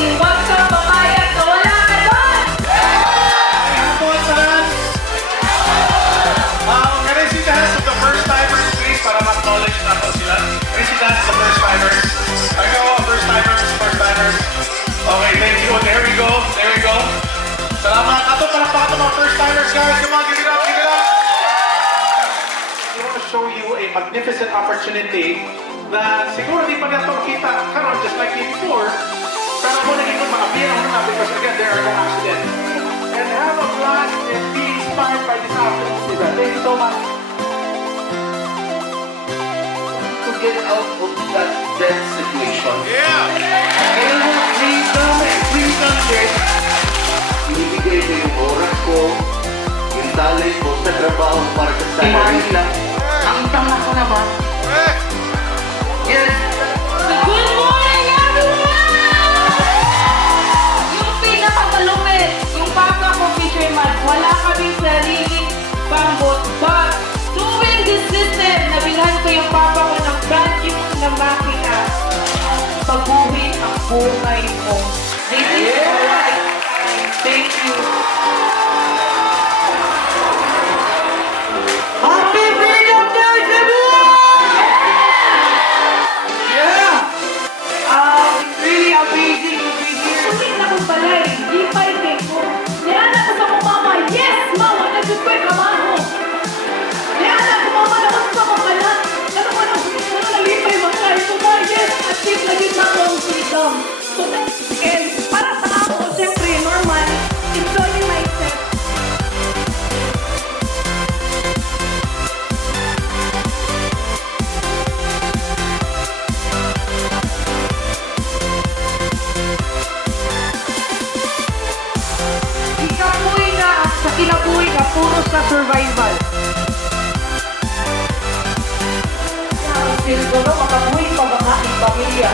Di wag kang papayag na wala ka doon! Hapon sa lahat. Can I see the hands of the first timers, please, para ma-acknowledge natin sila? Can I see the hands of the first timers? Ayaw, first timers, first timers. Okay, thank you. There we go, there we go. Salamat. Ato palakpakan ng mga first timers, guys. Come on, give it up, give it up. I want to show you a magnificent opportunity na siguro di pa natin makita karon just like before. Pero ako naging kung makapira mo na because again, there are no accidents. And have a blast and be inspired by this afternoon's event. Thank you so much. To get out of that death situation. Yeah! Kaya mo, free subject. Ibigay ko yung oras ko, yung talent ko sa trabaho para sa salary lang. Ang tama ko naman. Yes. Good morning, everyone! Yung pinakamalupit, yung papa ko, Teacher Matt, wala kaming sariling pambot. But, doing this system, nabilhan ko yung papa ko ng brand new na makina. Baguhin ang buhay mo. This is the right time. Thank you. Happy Freedom Day, everyone! Yeah! It's really amazing to be here. Kulit na kong balay, di pa itin ko. Niyan ako sa kong mama, yes, mama, nagsuot ko yung kamano. Niyan ako mama, naman sa mga na. Ano, nalipay mga kain ko ba, yes, at least naging na ako ang freedom. So, and para sa ako, siyempre, normal, enjoying myself. Ikapoy na at sa kinabuhi ka, puro sa survival. Siguro makabuhi pa ba aking pamilya?